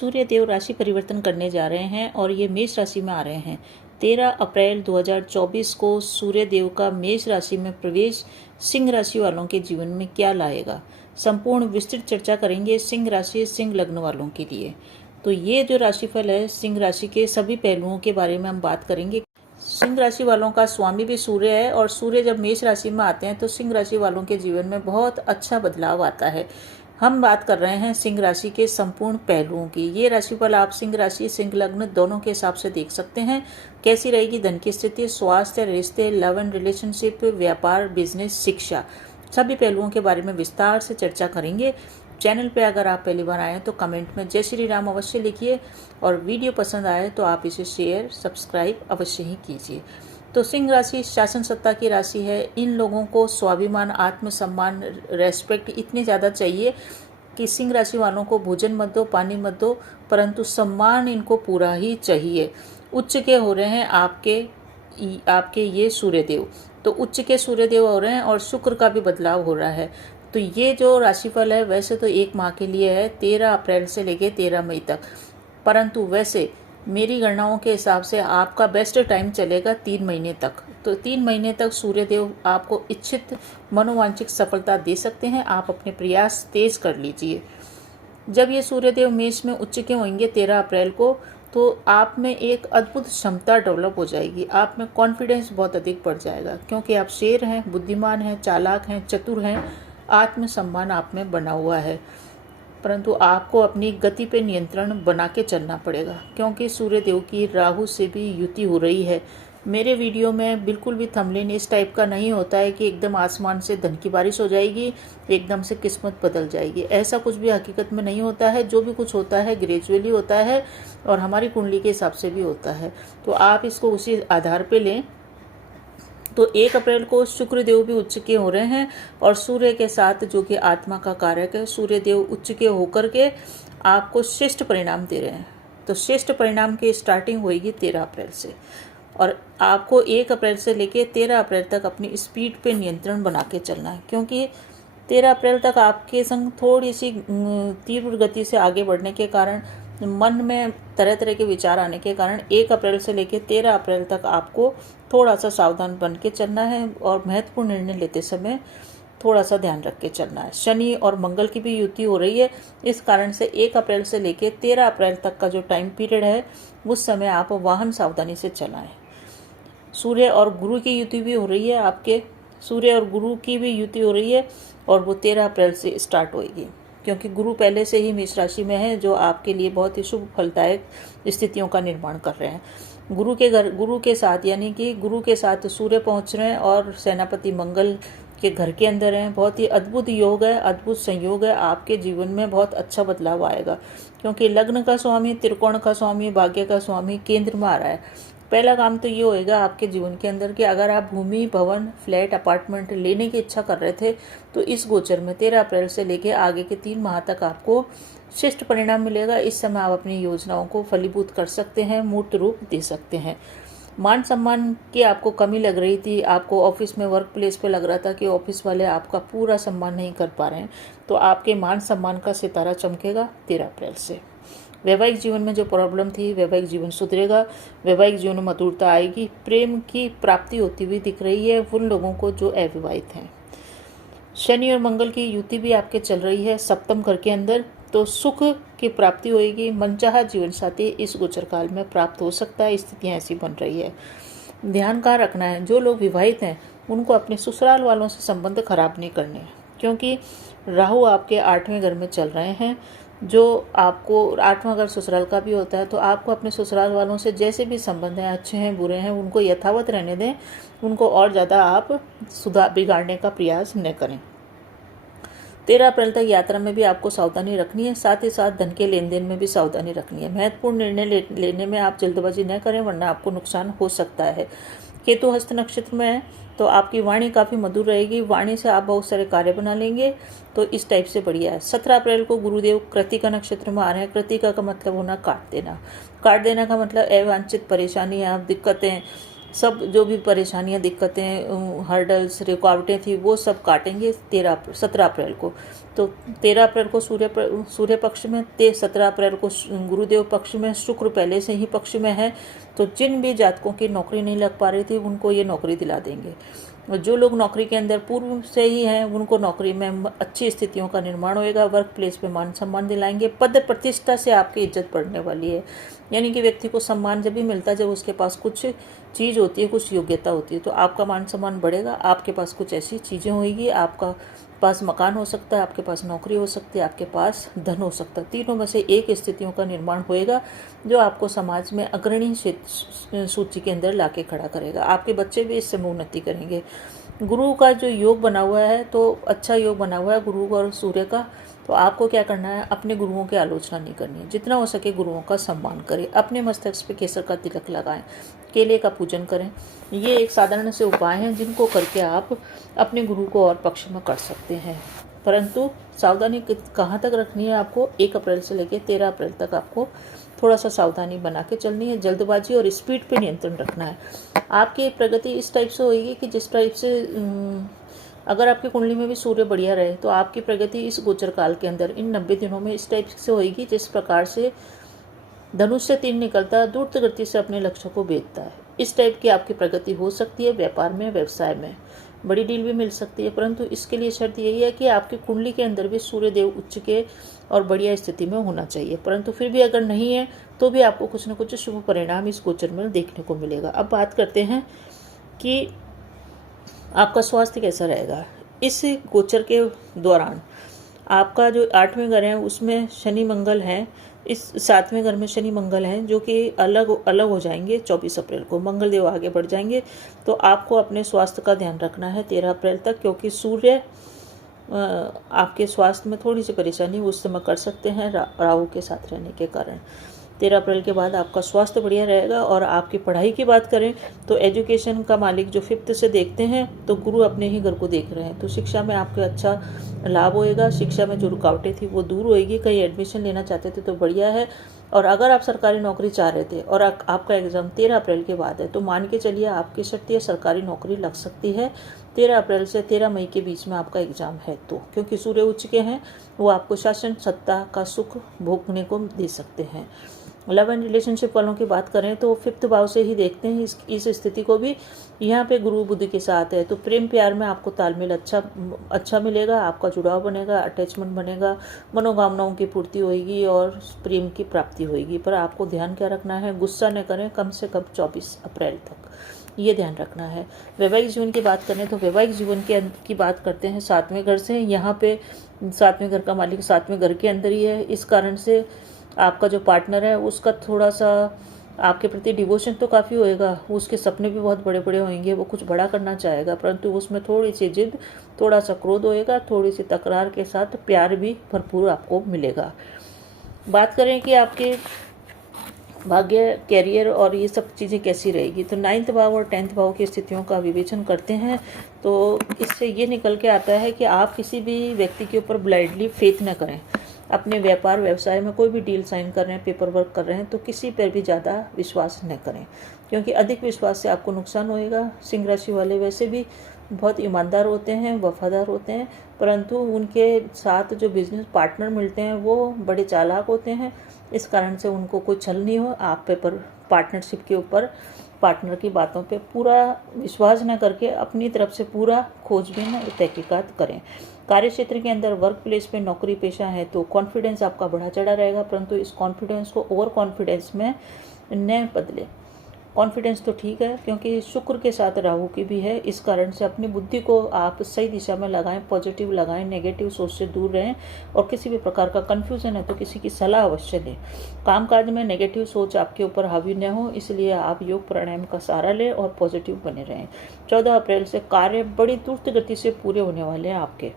सूर्य देव राशि परिवर्तन करने जा रहे हैं और ये मेष राशि में आ रहे हैं। 13 अप्रैल 2024 को सूर्य देव का मेष राशि में प्रवेश सिंह राशि वालों के जीवन में क्या लाएगा, संपूर्ण विस्तृत चर्चा करेंगे सिंह राशि सिंह लग्न वालों के लिए। तो ये जो राशिफल है, सिंह राशि के सभी पहलुओं के बारे में हम बात करेंगे। सिंह राशि वालों का स्वामी भी सूर्य है और सूर्य जब मेष राशि में आते हैं तो सिंह राशि वालों के जीवन में बहुत अच्छा बदलाव आता है। हम बात कर रहे हैं सिंह राशि के संपूर्ण पहलुओं की। ये राशिफल आप सिंह राशि सिंह लग्न दोनों के हिसाब से देख सकते हैं। कैसी रहेगी धन की स्थिति, स्वास्थ्य, रिश्ते, लव एंड रिलेशनशिप, व्यापार, बिजनेस, शिक्षा, सभी पहलुओं के बारे में विस्तार से चर्चा करेंगे। चैनल पे अगर आप पहली बार आए तो कमेंट में जय श्री राम अवश्य लिखिए और वीडियो पसंद आए तो आप इसे शेयर सब्सक्राइब अवश्य ही कीजिए। तो सिंह राशि शासन सत्ता की राशि है। इन लोगों को स्वाभिमान, आत्मसम्मान, रेस्पेक्ट इतनी ज़्यादा चाहिए कि सिंह राशि वालों को भोजन मत दो, पानी मत दो, परंतु सम्मान इनको पूरा ही चाहिए। उच्च के हो रहे हैं आपके ये सूर्यदेव, तो उच्च के सूर्यदेव हो रहे हैं और शुक्र का भी बदलाव हो रहा है। तो ये जो राशिफल है वैसे तो एक माह के लिए है, 13 अप्रैल से लेकर 13 मई तक, परंतु वैसे मेरी गणनाओं के हिसाब से आपका बेस्ट टाइम चलेगा 3 महीने तक। तो 3 महीने तक सूर्यदेव आपको इच्छित मनोवांछित सफलता दे सकते हैं। आप अपने प्रयास तेज कर लीजिए। जब ये सूर्यदेव मेष में उच्च के होंगे 13 अप्रैल को, तो आप में एक अद्भुत क्षमता डेवलप हो जाएगी। आप में कॉन्फिडेंस बहुत अधिक बढ़ जाएगा क्योंकि आप शेर हैं, बुद्धिमान हैं, चालाक हैं, चतुर हैं, आत्मसम्मान आप में बना हुआ है। परंतु आपको अपनी गति पे नियंत्रण बना के चलना पड़ेगा क्योंकि सूर्यदेव की राहु से भी युति हो रही है। मेरे वीडियो में बिल्कुल भी थंबनेल इस टाइप का नहीं होता है कि एकदम आसमान से धन की बारिश हो जाएगी, एकदम से किस्मत बदल जाएगी। ऐसा कुछ भी हकीकत में नहीं होता है। जो भी कुछ होता है ग्रेजुअली होता है और हमारी कुंडली के हिसाब से भी होता है। तो आप इसको उसी आधार पर लें। तो 1 अप्रैल को शुक्र देव भी उच्च के हो रहे हैं और सूर्य के साथ, जो कि आत्मा का कारक है, सूर्य देव उच्च के होकर के आपको श्रेष्ठ परिणाम दे रहे हैं। तो श्रेष्ठ परिणाम की स्टार्टिंग होगी 13 अप्रैल से और आपको 1 अप्रैल से लेके 13 अप्रैल तक अपनी स्पीड पे नियंत्रण बना के चलना है क्योंकि 13 अप्रैल तक आपके संग थोड़ी सी तीव्र गति से आगे बढ़ने के कारण, मन में तरह तरह के विचार आने के कारण 1 अप्रैल से लेकर 13 अप्रैल तक आपको थोड़ा सा सावधान बन के चलना है और महत्वपूर्ण निर्णय लेते समय थोड़ा सा ध्यान रख के चलना है। शनि और मंगल की भी युति हो रही है, इस कारण से 1 अप्रैल से लेकर 13 अप्रैल तक का जो टाइम पीरियड है उस समय आप वाहन सावधानी से चलाएं। सूर्य और गुरु की युति भी हो रही है, आपके सूर्य और गुरु की भी युति हो रही है और वो 13 अप्रैल से स्टार्ट होगी क्योंकि गुरु पहले से ही मेष राशि में है, जो आपके लिए बहुत ही शुभ फलदायक स्थितियों का निर्माण कर रहे हैं। गुरु के साथ, यानी कि गुरु के साथ सूर्य पहुंच रहे हैं और सेनापति मंगल के घर के अंदर हैं। बहुत ही अद्भुत योग है, अद्भुत संयोग है। आपके जीवन में बहुत अच्छा बदलाव आएगा क्योंकि लग्न का स्वामी, त्रिकोण का स्वामी, भाग्य का स्वामी केंद्र में आ रहा है। पहला काम तो ये होएगा आपके जीवन के अंदर कि अगर आप भूमि, भवन, फ्लैट, अपार्टमेंट लेने की इच्छा कर रहे थे तो इस गोचर में 13 अप्रैल से लेकर आगे के 3 माह तक आपको श्रेष्ठ परिणाम मिलेगा। इस समय आप अपनी योजनाओं को फलीभूत कर सकते हैं, मूर्त रूप दे सकते हैं। मान सम्मान की आपको कमी लग रही थी, आपको ऑफिस में, वर्क प्लेस पे लग रहा था कि ऑफिस वाले आपका पूरा सम्मान नहीं कर पा रहे हैं, तो आपके मान सम्मान का सितारा चमकेगा 13 अप्रैल से। वैवाहिक जीवन में जो प्रॉब्लम थी, वैवाहिक जीवन सुधरेगा, वैवाहिक जीवन में मधुरता आएगी, प्रेम की प्राप्ति होती हुई दिख रही है उन लोगों को जो अविवाहित हैं। शनि और मंगल की युति भी आपके चल रही है सप्तम घर के अंदर, तो सुख की प्राप्ति होगी। मनचाहा जीवन साथी इस गोचर काल में प्राप्त हो सकता है, स्थितियाँ ऐसी बन रही है। ध्यान कहाँ रखना है, जो लोग विवाहित हैं उनको अपने ससुराल वालों से संबंध खराब नहीं करने हैं क्योंकि राहु आपके 8वें घर में चल रहे हैं। जो आपको 8वां घर ससुराल का भी होता है, तो आपको अपने ससुराल वालों से जैसे भी संबंध हैं, अच्छे हैं बुरे हैं, उनको यथावत रहने दें, उनको और ज़्यादा आप बिगाड़ने का प्रयास न करें। 13 अप्रैल तक यात्रा में भी आपको सावधानी रखनी है, साथ ही साथ धन के लेन देन में भी सावधानी रखनी है। महत्वपूर्ण निर्णय लेने में आप जल्दबाजी न करें वरना आपको नुकसान हो सकता है। केतु हस्त नक्षत्र में है तो आपकी वाणी काफ़ी मधुर रहेगी, वाणी से आप बहुत सारे कार्य बना लेंगे, तो इस टाइप से बढ़िया है। 17 अप्रैल को गुरुदेव कृतिका नक्षत्र में आ रहे हैं। कृतिका का मतलब होना काट देना। काट देना का मतलब अवांछित परेशानी, आप दिक्कतें, सब जो भी परेशानियां, दिक्कतें, हर्डल्स, रुकावटें थी, वो सब काटेंगे 17 अप्रैल को। तो 13 अप्रैल को सूर्य पक्ष में, 17 अप्रैल को गुरुदेव पक्ष में, शुक्र पहले से ही पक्ष में है। तो जिन भी जातकों की नौकरी नहीं लग पा रही थी उनको ये नौकरी दिला देंगे। जो लोग नौकरी के अंदर पूर्व से ही हैं उनको नौकरी में अच्छी स्थितियों का निर्माण होएगा। वर्क प्लेस पे मान सम्मान दिलाएंगे। पद प्रतिष्ठा से आपकी इज्जत बढ़ने वाली है। यानी कि व्यक्ति को सम्मान जब भी मिलता है जब उसके पास कुछ चीज़ होती है, कुछ योग्यता होती है, तो आपका मान सम्मान बढ़ेगा। आपके पास कुछ ऐसी चीज़ें होंगी, आपका पास मकान हो सकता है, आपके पास नौकरी हो सकती है, आपके पास धन हो सकता है। तीनों में से एक स्थितियों का निर्माण होएगा जो आपको समाज में अग्रणी सूची के अंदर लाके खड़ा करेगा। आपके बच्चे भी इससे उन्नति करेंगे। गुरु का जो योग बना हुआ है तो अच्छा योग बना हुआ है गुरु और सूर्य का। तो आपको क्या करना है, अपने गुरुओं की आलोचना नहीं करनी है, जितना हो सके गुरुओं का सम्मान करें। अपने मस्तक पे केसर का तिलक लगाएं, केले का पूजन करें। ये एक साधारण से उपाय हैं जिनको करके आप अपने गुरु को और पक्ष में कर सकते हैं। परंतु सावधानी कहाँ तक रखनी है आपको, 1 अप्रैल से लेकर 13 अप्रैल तक आपको थोड़ा सा सावधानी बना के चलनी है। जल्दबाजी और स्पीड पे नियंत्रण रखना है। आपकी प्रगति इस टाइप से होगी कि जिस टाइप से अगर आपकी कुंडली में भी सूर्य बढ़िया रहे तो आपकी प्रगति इस गोचर काल के अंदर इन 90 दिनों में इस टाइप से होगी जिस प्रकार से धनुष से तीर निकलता है, द्रुत गति से अपने लक्ष्य को भेदता है। इस टाइप की आपकी प्रगति हो सकती है। व्यापार में, व्यवसाय में बड़ी डील भी मिल सकती है। परंतु इसके लिए शर्त यही है कि आपकी कुंडली के अंदर भी सूर्य देव उच्च के और बढ़िया स्थिति में होना चाहिए। परंतु फिर भी अगर नहीं है तो भी आपको कुछ न कुछ शुभ परिणाम इस गोचर में देखने को मिलेगा। अब बात करते हैं कि आपका स्वास्थ्य कैसा रहेगा इस गोचर के दौरान। आपका जो 8वें घर है उसमें शनि मंगल हैं। इस 7वें घर में शनि मंगल हैं जो कि अलग अलग हो जाएंगे 24 अप्रैल को। मंगल देव आगे बढ़ जाएंगे। तो आपको अपने स्वास्थ्य का ध्यान रखना है 13 अप्रैल तक, क्योंकि सूर्य आपके स्वास्थ्य में थोड़ी सी परेशानी उस समय कर सकते हैं राहु के साथ रहने के कारण। 13 अप्रैल के बाद आपका स्वास्थ्य बढ़िया रहेगा। और आपकी पढ़ाई की बात करें तो एजुकेशन का मालिक जो 5th से देखते हैं तो गुरु अपने ही घर को देख रहे हैं, तो शिक्षा में आपके अच्छा लाभ होएगा। शिक्षा में जो रुकावटें थी वो दूर होएगी। कहीं एडमिशन लेना चाहते थे तो बढ़िया है। और अगर आप सरकारी नौकरी चाह रहे थे और आपका एग्ज़ाम 13 अप्रैल के बाद है तो मान के चलिए आपकी शर्त सरकारी नौकरी लग सकती है 13 अप्रैल से 13 मई के बीच में आपका एग्ज़ाम है तो, क्योंकि सूर्य उच्च के हैं, वो आपको शासन सत्ता का सुख भोगने को दे सकते हैं। लव एंड रिलेशनशिप वालों की बात करें तो 5th भाव से ही देखते हैं इस स्थिति को भी। यहाँ पे गुरु बुध के साथ है तो प्रेम प्यार में आपको तालमेल अच्छा मिलेगा। आपका जुड़ाव बनेगा, अटैचमेंट बनेगा, मनोकामनाओं की पूर्ति होगी और प्रेम की प्राप्ति होगी। पर आपको ध्यान क्या रखना है, गुस्सा न करें कम से कम 24 अप्रैल तक, ये ध्यान रखना है। वैवाहिक जीवन की बात करें तो वैवाहिक जीवन की बात करते हैं 7वें घर से। यहाँ पे 7वें घर का मालिक 7वें घर के अंदर ही है। इस कारण से आपका जो पार्टनर है उसका थोड़ा सा आपके प्रति डिवोशन तो काफ़ी होएगा, उसके सपने भी बहुत बड़े बड़े होंगे, वो कुछ बड़ा करना चाहेगा, परंतु उसमें थोड़ी सी जिद, थोड़ा सा क्रोध होएगा, थोड़ी सी तकरार के साथ प्यार भी भरपूर आपको मिलेगा। बात करें कि आपके भाग्य, कैरियर और ये सब चीज़ें कैसी रहेगी तो 9th भाव और 10th भाव की स्थितियों का विवेचन करते हैं तो इससे ये निकल के आता है कि आप किसी भी व्यक्ति के ऊपर ब्लाइंडली फेथ न करें। अपने व्यापार व्यवसाय में कोई भी डील साइन कर रहे हैं, पेपर वर्क कर रहे हैं तो किसी पर भी ज़्यादा विश्वास न करें, क्योंकि अधिक विश्वास से आपको नुकसान होएगा। सिंह राशि वाले वैसे भी बहुत ईमानदार होते हैं, वफादार होते हैं, परंतु उनके साथ जो बिजनेस पार्टनर मिलते हैं वो बड़े चालाक होते हैं। इस कारण से उनको कोई छल नहीं हो आप पे, पर पार्टनरशिप के ऊपर पार्टनर की बातों पे पूरा विश्वास न करके अपनी तरफ से पूरा खोजबीन और तहकीकात करें। कार्य क्षेत्र के अंदर वर्क प्लेस पे नौकरी पेशा है तो कॉन्फिडेंस आपका बढ़ा चढ़ा रहेगा, परंतु इस कॉन्फिडेंस को ओवर कॉन्फिडेंस में न बदले। कॉन्फिडेंस तो ठीक है क्योंकि शुक्र के साथ राहु की भी है, इस कारण से अपनी बुद्धि को आप सही दिशा में लगाएं, पॉजिटिव लगाएं, नेगेटिव सोच से दूर रहें और किसी भी प्रकार का कन्फ्यूजन है तो किसी की सलाह अवश्य लें। कामकाज में नेगेटिव सोच आपके ऊपर हावी न हो, इसलिए आप योग प्राणायाम का सहारा लें और पॉजिटिव बने रहें। 14 अप्रैल से कार्य बड़ी द्रुत गति से पूरे होने वाले हैं। आपके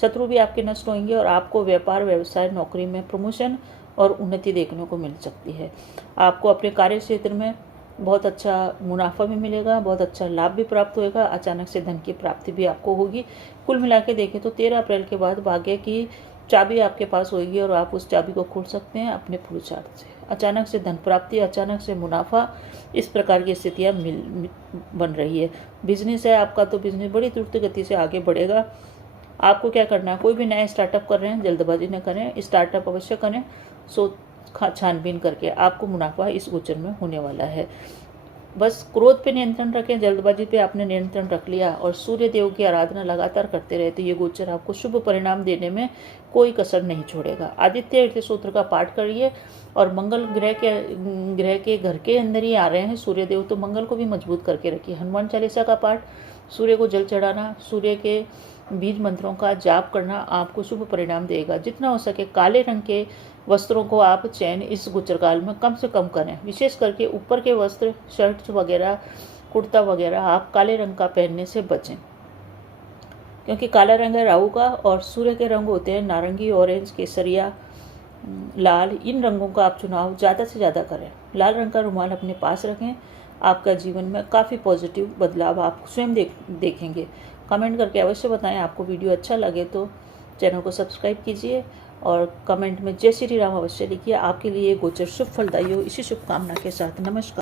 शत्रु भी आपके नष्ट होंगे और आपको व्यापार, व्यवसाय, नौकरी में प्रमोशन और उन्नति देखने को मिल सकती है। आपको अपने कार्य क्षेत्र में बहुत अच्छा मुनाफा भी मिलेगा, बहुत अच्छा लाभ भी प्राप्त होएगा, अचानक से धन की प्राप्ति भी आपको होगी। कुल मिला के देखें तो 13 अप्रैल के बाद भाग्य की चाबी आपके पास होगी और आप उस चाबी को खोल सकते हैं अपने पुरुषार्थ से। अचानक से धन प्राप्ति, अचानक से मुनाफा, इस प्रकार की स्थितियाँ बन रही है। बिजनेस है आपका तो बिजनेस बड़ी द्रुत गति से आगे बढ़ेगा। आपको क्या करना है, कोई भी नया स्टार्टअप कर रहे हैं जल्दबाजी न करें, स्टार्टअप अवश्य करें, छानबीन करके। आपको मुनाफा इस गोचर में होने वाला है। बस क्रोध पे नियंत्रण रखें, जल्दबाजी पे आपने नियंत्रण रख लिया और सूर्य देव की आराधना लगातार करते रहे तो ये गोचर आपको शुभ परिणाम देने में कोई कसर नहीं छोड़ेगा। आदित्य हृदय सूत्र का पाठ करिए और मंगल ग्रह के घर के अंदर ही आ रहे हैं सूर्य देव, तो मंगल को भी मजबूत करके रखिए। हनुमान चालीसा का पाठ, सूर्य को जल चढ़ाना, सूर्य के बीज मंत्रों का जाप करना आपको शुभ परिणाम देगा। जितना हो सके काले रंग के वस्त्रों को आप चयन इस गोचरकाल में कम से कम करें। विशेष करके ऊपर के वस्त्र, शर्ट वगैरह, कुर्ता वगैरह आप काले रंग का पहनने से बचें, क्योंकि काला रंग है राहु का और सूर्य के रंग होते हैं नारंगी, ऑरेंज, केसरिया, लाल। इन रंगों का आप चुनाव ज़्यादा से ज़्यादा करें। लाल रंग का रुमाल अपने पास रखें। आपका जीवन में काफ़ी पॉजिटिव बदलाव आप स्वयं देखेंगे। कमेंट करके अवश्य बताएं। आपको वीडियो अच्छा लगे तो चैनल को सब्सक्राइब कीजिए और कमेंट में जय श्री राम अवश्य लिखिए। आपके लिए गोचर शुभ फलदायी हो, इसी शुभकामना के साथ नमस्कार।